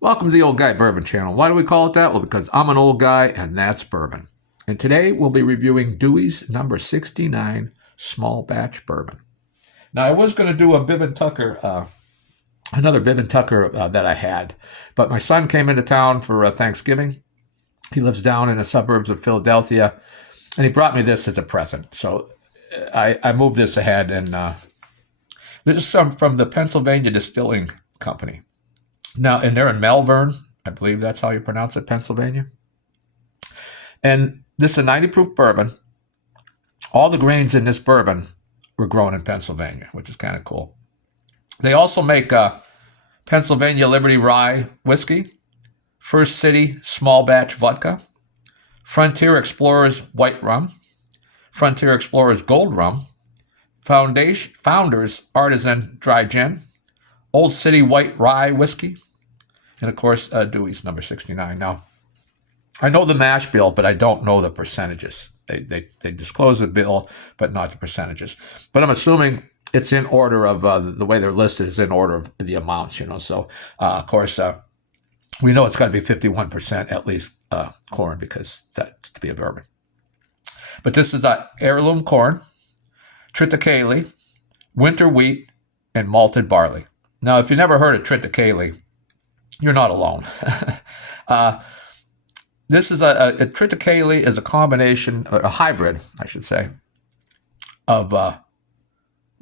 Welcome to the Old Guy Bourbon Channel. Why do we call it that? Well, because I'm an old guy and that's bourbon. And today we'll be reviewing Dewey's number 69 small batch bourbon. Now, I was going to do a Bibb and Tucker, another Bibb and Tucker that I had, but my son came into town for Thanksgiving. He lives down in the suburbs of Philadelphia, and he brought me this as a present. So I moved this ahead, and this is some from the Pennsylvania Distilling Company. Now, and they're in Malvern. I believe that's how you pronounce it, Pennsylvania. And this is a 90 proof bourbon. All the grains in this bourbon were grown in Pennsylvania, which is kind of cool. They also make Pennsylvania Liberty Rye whiskey, First City small batch vodka, Frontier Explorers white rum, Frontier Explorers gold rum, Founders Artisan dry gin, Old City white rye whiskey, and of course, Dewey's number 69. Now, I know the mash bill, but I don't know the percentages. They disclose the bill, but not the percentages. But I'm assuming it's in order of the way they're listed is in order of the amounts, So, of course, we know it's got to be 51% at least corn because that's to be a bourbon. But this is heirloom corn, triticale, winter wheat, and malted barley. Now, if you never heard of triticale, you're not alone. This is a triticale is a combination, a hybrid, I should say, of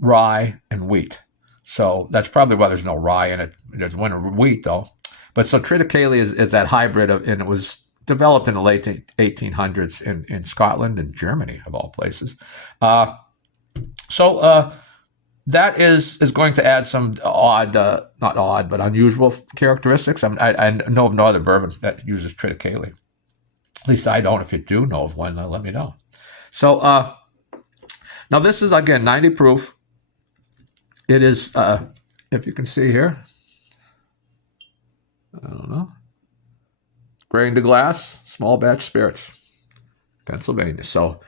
rye and wheat. So that's probably why there's no rye in it. There's winter wheat, though. But so triticale is that hybrid, and it was developed in the late 1800s in Scotland and Germany, of all places. That is going to add some odd, not odd, but unusual characteristics. I know of no other bourbon that uses triticale. At least I don't. If you do know of one, let me know. So now this is, again, 90 proof. It is, if you can see here, I don't know, grain to glass, small batch spirits, Pennsylvania. So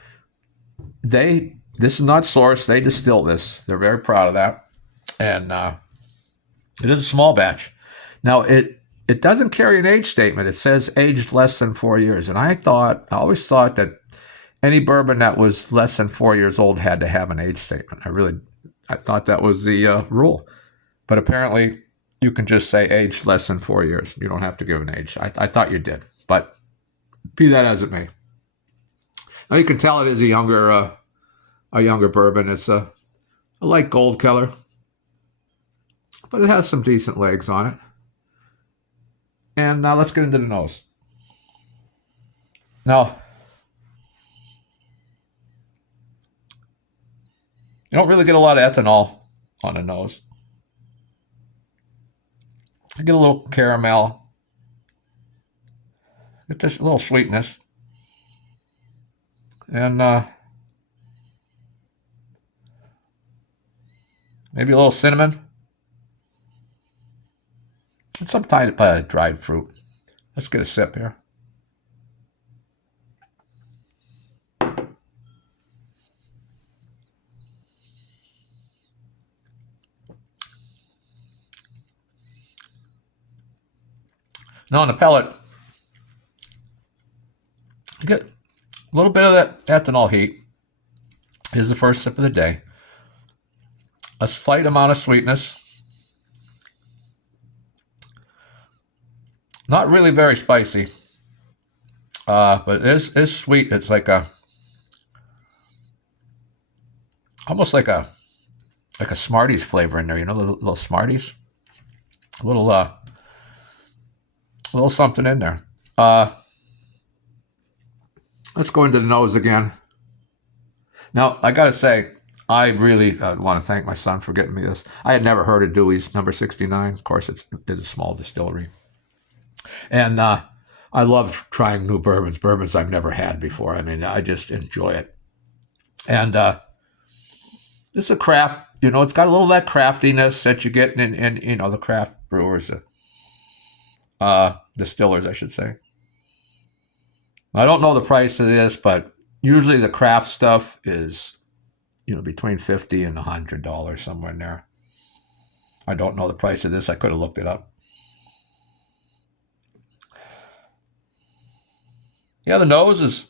this is not sourced. They distill this. They're very proud of that. And it is a small batch. Now, it doesn't carry an age statement. It says aged less than 4 years. And I always thought that any bourbon that was less than 4 years old had to have an age statement. I thought that was the rule. But apparently, you can just say aged less than 4 years. You don't have to give an age. I thought you did. But be that as it may. Now, you can tell it is a younger bourbon. It's a light gold color, but it has some decent legs on it. And now let's get into the nose. Now, you don't really get a lot of ethanol on the nose. I get a little caramel. Get this little sweetness. And maybe a little cinnamon. And some type of dried fruit. Let's get a sip here. Now on the palate, you get a little bit of that ethanol heat. Here's the first sip of the day. A slight amount of sweetness. Not really very spicy, but it is sweet. It's like almost like a Smarties flavor in there. The little Smarties, a little something in there. Let's go into the nose again. Now, I gotta say, I really want to thank my son for getting me this. I had never heard of Dewey's number 69. Of course, it's a small distillery. And I love trying new bourbons I've never had before. I mean, I just enjoy it. And this is a craft, it's got a little of that craftiness that you get in the craft brewers, distillers, I should say. I don't know the price of this, but usually the craft stuff is, between $50 and $100, somewhere in there. I don't know the price of this. I could have looked it up. Yeah, the nose is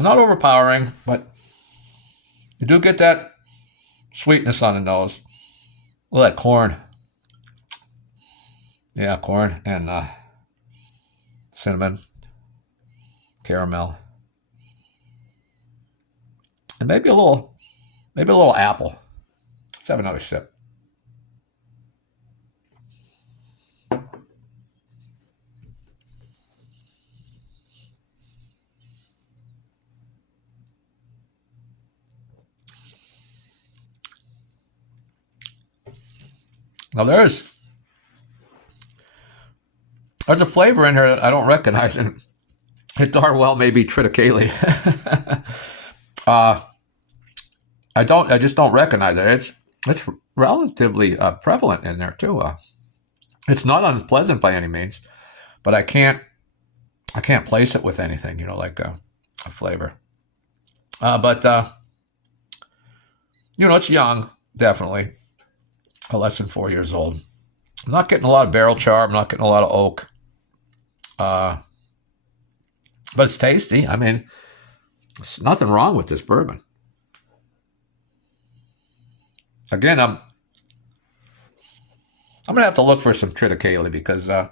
not overpowering, but you do get that sweetness on the nose. Well, that corn. Yeah, corn and cinnamon, caramel, and maybe a little apple. Let's have another sip. Now there's a flavor in here that I don't recognize, and it darn well may be triticale. I just don't recognize it. It's relatively prevalent in there too. It's not unpleasant by any means, but I can't place it with anything, like a flavor. But it's young, definitely. Less than 4 years old. I'm not getting a lot of barrel char. I'm not getting a lot of oak. But it's tasty. I mean, there's nothing wrong with this bourbon. Again, I'm gonna have to look for some triticale because I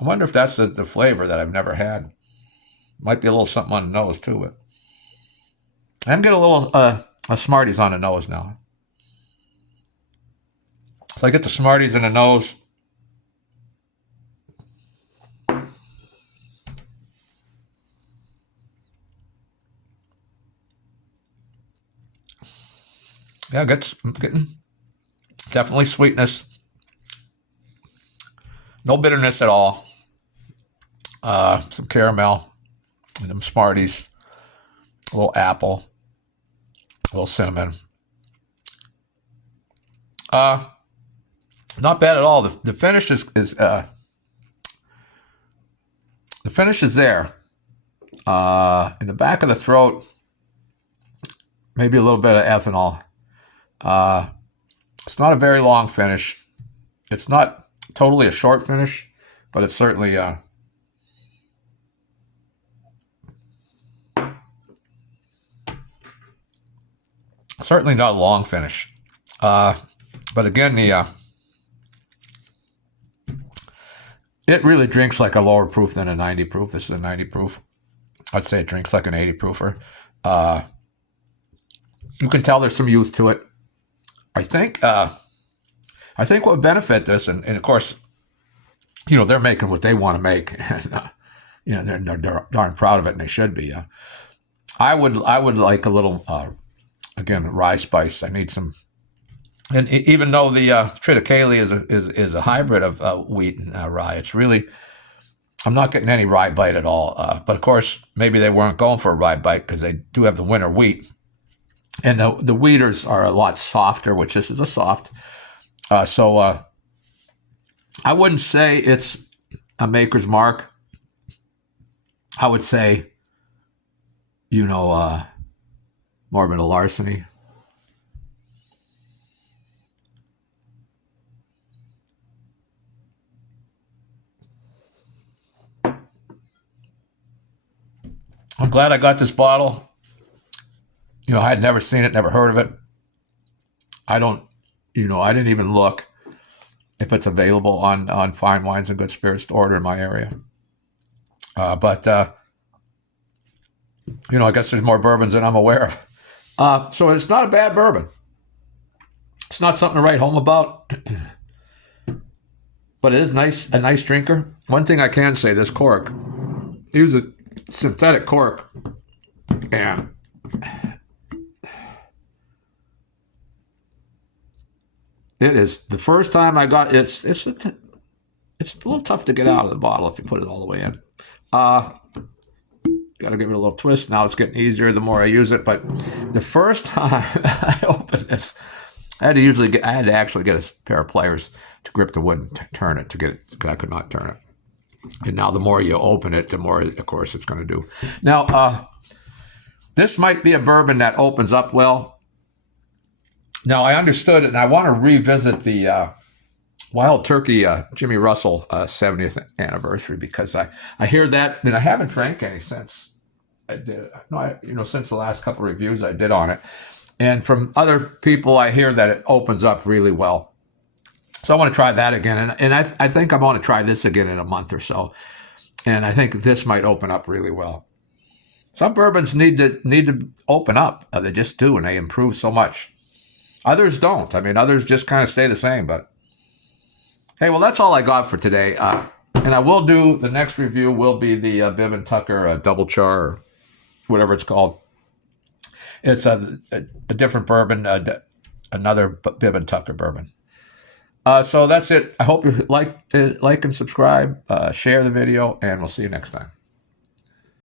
wonder if that's the flavor that I've never had. Might be a little something on the nose too, but I'm getting a little Smarties on the nose now. So I get the Smarties in the nose. Yeah, getting definitely sweetness. No bitterness at all. Some caramel and some Smarties. A little apple. A little cinnamon. Not bad at all. The finish is the finish is there. In the back of the throat, maybe a little bit of ethanol. It's not a very long finish. It's not totally a short finish, but it's certainly certainly not a long finish. But again, it really drinks like a lower proof than a 90 proof. This is a 90 proof. I'd say it drinks like an 80 proofer. You can tell there's some youth to it. I think what would benefit this, and of course, they're making what they want to make, and they're darn proud of it, and they should be. I would like a little again rye spice. I need some. And even though the triticale is a hybrid of wheat and rye, it's really, I'm not getting any rye bite at all. But of course, maybe they weren't going for a rye bite because they do have the winter wheat. And the wheaters are a lot softer, which this is a soft. So I wouldn't say it's a maker's mark. I would say, more of a larceny. I'm glad I got this bottle. I had never seen it, never heard of it. I didn't even look if it's available on Fine Wines and Good Spirits to order in my area. But I guess there's more bourbons than I'm aware of. So it's not a bad bourbon. It's not something to write home about, but it is a nice drinker. One thing I can say, this cork, use a synthetic cork, and it is the first time I got it's a little tough to get out of the bottle if you put it all the way in. Got to give it a little twist. Now it's getting easier the more I use it. But the first time I opened this, I had to actually get a pair of pliers to grip the wood and turn it to get it, because I could not turn it. And now the more you open it, the more, of course, it's going to do. Now, this might be a bourbon that opens up well. Now, I understood it, and I want to revisit the Wild Turkey Jimmy Russell 70th anniversary, because I hear that, and I haven't drank any since I did. No, since the last couple of reviews I did on it, and from other people I hear that it opens up really well. So I want to try that again, and I think I'm going to try this again in a month or so, and I think this might open up really well. Some bourbons need to open up. They just do, and they improve so much. Others don't. I mean, others just kind of stay the same. But hey, well, that's all I got for today. And I will do, the next review will be the Bibb and Tucker Double Char, or whatever it's called. It's a different bourbon, another Bibb and Tucker bourbon. So that's it. I hope you like and subscribe, share the video, and we'll see you next time.